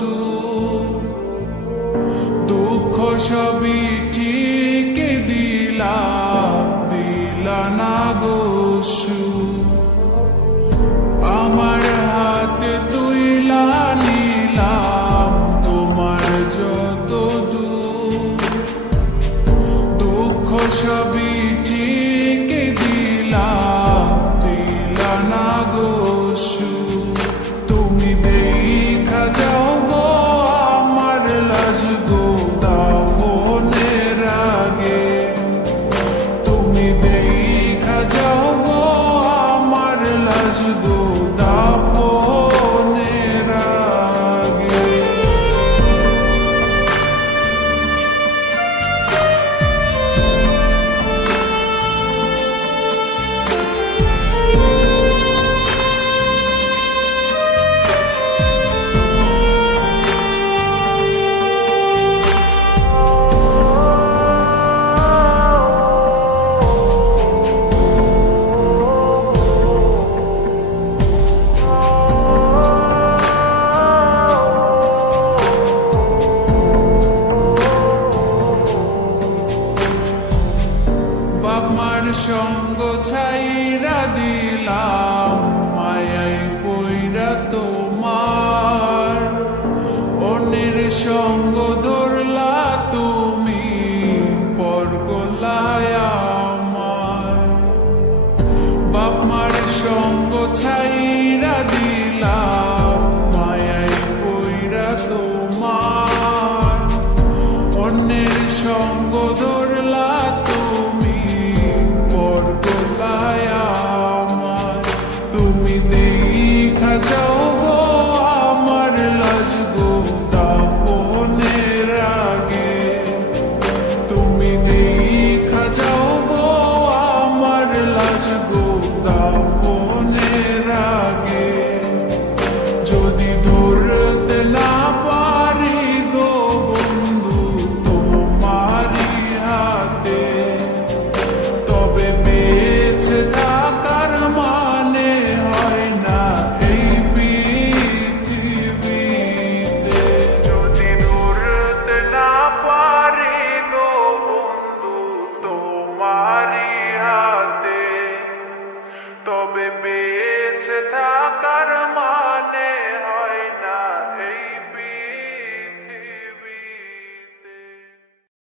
দূর, দুঃখ সবই ঠিক দিলা না গো সুর। আমার হাতে তুইলা নিলাম তোমার যত দূর, দুঃখ সবই ঠিক দিলা না গো সুর। তুমি দেখা যাও গো আমার লাজ গো দাফনের আগে, তুমি দেখা যাও গো আমার লাজ গো দাফনের আগে। বাপমার সঙ্গ ছাইরা দিলাম মায়াই পইরা তোমার, অন্যের সঙ্গ ধরলা তুমি পর গলায় আমার। বাপমার সঙ্গ ছাইরা দিলাম মায়াই পইরা তোমার, অন্যের সঙ্গ ধরলা তুমি পর গলায় আমার। তুমি দেখা যাও গো আমার লাজ গো দাফনের আগে, তুমি দেখা যাও গো আমার লাজ গো দাফনের আগে। যদি ধরতে না পারি গো বন্ধু তোমারি হাতে, তবে বেঁচে থাকার মানে হয় না এই পৃথিবীতে। যদি ধরতে না পারি গো বন্ধু তোমারি হাতে, তবে বেঁচে থাক